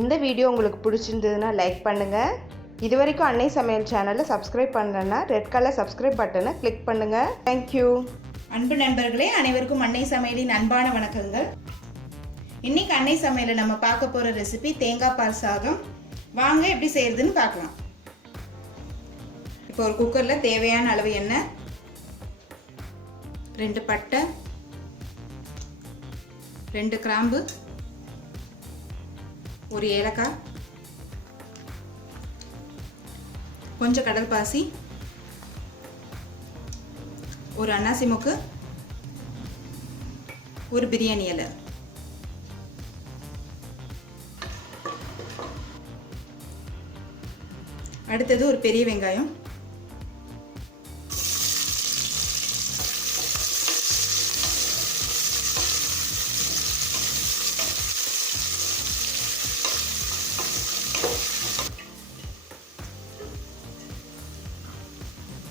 இந்த வீடியோ உங்களுக்கு பிடிச்சிருந்ததுன்னா லைக் பண்ணுங்கள். இது வரைக்கும் அன்னை சமையல் சேனலை சப்ஸ்கிரைப் பண்ணலன்னா ரெட் கலர் சப்ஸ்கிரைப் பட்டனை கிளிக் பண்ணுங்கள். தேங்க்யூ. அன்பு நண்பர்களே, அனைவருக்கும் அன்னை சமையலின் அன்பான வணக்கங்கள். இன்னைக்கு அன்னை சமையலில் நம்ம பார்க்க போகிற ரெசிபி தேங்காய் பால் சாதம். வாங்க எப்படி செய்யறதுன்னு பார்க்கலாம். இப்போ ஒரு குக்கரில் தேவையான அளவு எண்ணெய், 2 பட்டை, 2 கிராம்பு, 1 ஏலக்காய், கொஞ்சம் கடல் பாசி, ஒரு அன்னாசி மொக்கு, ஒரு பிரியாணி இலை. அடுத்தது ஒரு பெரிய வெங்காயம்,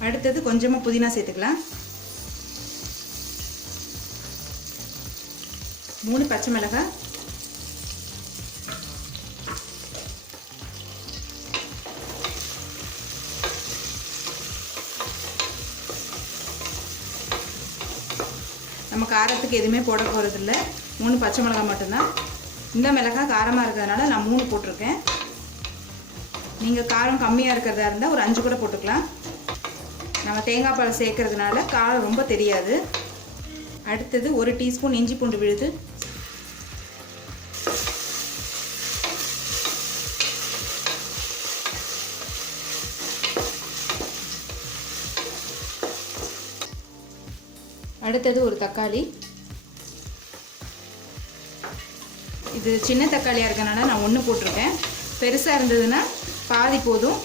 அடுத்தது கொஞ்சமா புதினா சேர்த்துக்கலாம், 3 பச்சை மிளகாய், நம்ம காரத்துக்கு எதுவுமே போட போகிறது இல்லை, 3 பச்சை மிளகாய் மட்டும்தான். இந்த மிளகாய் காரமாக இருக்கிறதுனால நான் 3 போட்டிருக்கேன். நீங்கள் காரம் கம்மியாக இருக்கிறதா இருந்தால் ஒரு 5 கூட போட்டுக்கலாம். நம்ம தேங்காய் பால் சேர்க்கறதுனால காரம் ரொம்ப தெரியாது. அடுத்தது 1 டீஸ்பூன் இஞ்சி பூண்டு விழுது, அடுத்தது ஒரு தக்காளி. இது சின்ன தக்காளியாக இருக்கனால நான் 1 போட்டிருக்கேன். பெருசாக இருந்ததுன்னா பாதி போதும்.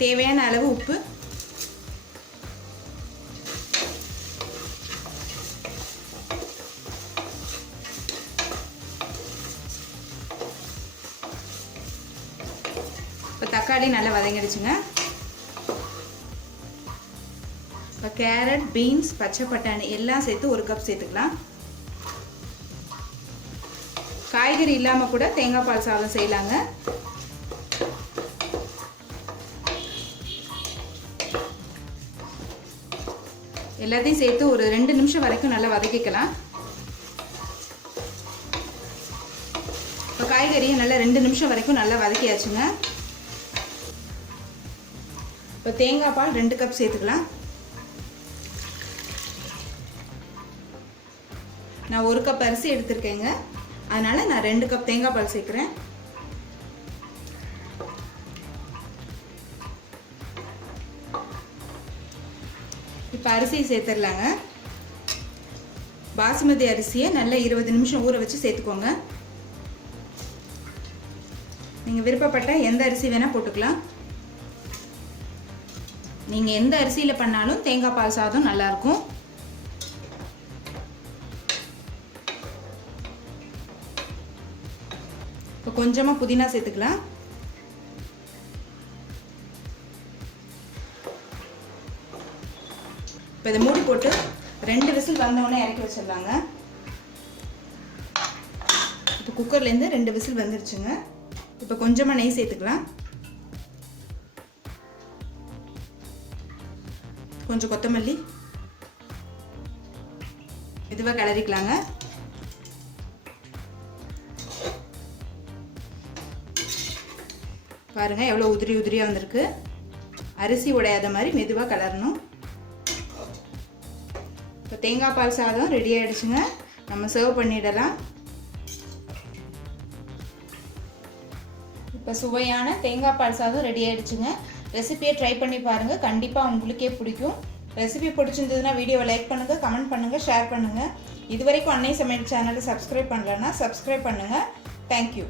தேவையான அளவு உப்பு, இப்போ தக்காளி நல்லா வதங்கிடுச்சுங்க. இப்போ கேரட், பீன்ஸ், பச்சை பட்டாணி எல்லாம் சேர்த்து 1 கப் சேர்த்துக்கலாம். காய்கறி இல்லாமல் கூட தேங்காய் பால் சாதம் செய்யலாங்க. எல்லாத்தையும் சேர்த்து ஒரு 2 நிமிஷம் வரைக்கும் நல்லா வதக்கிக்கலாம். இப்போ காய்கறியை நல்லா 2 நிமிஷம் வரைக்கும் நல்லா வதக்கியாச்சுங்க. இப்போ தேங்காய் பால் 2 கப் சேர்த்துக்கலாம். நான் 1 கப் அரிசி எடுத்திருக்கேங்க, அதனால நான் 2 கப் தேங்காய் பால் சேர்க்குறேன். இப்போ அரிசியை சேர்த்துடலாங்க. பாசுமதி அரிசியை நல்லா 20 நிமிஷம் ஊற வச்சு சேர்த்துக்கோங்க. நீங்கள் விருப்பப்பட்ட எந்த அரிசி வேணால் போட்டுக்கலாம். நீங்கள் எந்த அரிசியில் பண்ணாலும் தேங்காய் பால் சாதம் நல்லாயிருக்கும். இப்போ கொஞ்சமாக புதினா சேர்த்துக்கலாம். இப்போ இதை மூடி போட்டு 2 விசில் வந்தோடனே இறக்கி வச்சிடலாங்க. இப்போ குக்கர்லேருந்து 2 விசில் வந்துருச்சுங்க. இப்போ கொஞ்சமாக நெய் சேர்த்துக்கலாம், கொஞ்சம் கொத்தமல்லி, மெதுவாக கிளறிக்கலாங்க. பாருங்க எவ்வளோ உதிரி உதிரியாக வந்திருக்கு. அரிசி உடையாத மாதிரி மெதுவாக கிளறணும். இப்போ தேங்காய் பால் சாதம் ரெடி ஆகிடுச்சுங்க. நம்ம சர்வ் பண்ணிடலாம். இப்போ சுவையான தேங்காய் பால் சாதம் ரெடி ஆகிடுச்சுங்க. ரெசிபியை ட்ரை பண்ணி பாருங்கள், கண்டிப்பாக உங்களுக்கே பிடிக்கும். ரெசிபி பிடிச்சிருந்ததுன்னா வீடியோவை லைக் பண்ணுங்கள், கமெண்ட் பண்ணுங்கள், ஷேர் பண்ணுங்கள். இது வரைக்கும் அன்னை சமையல் சேனலை சப்ஸ்கிரைப் பண்ணலன்னா சப்ஸ்கிரைப் பண்ணுங்கள். தேங்க்யூ.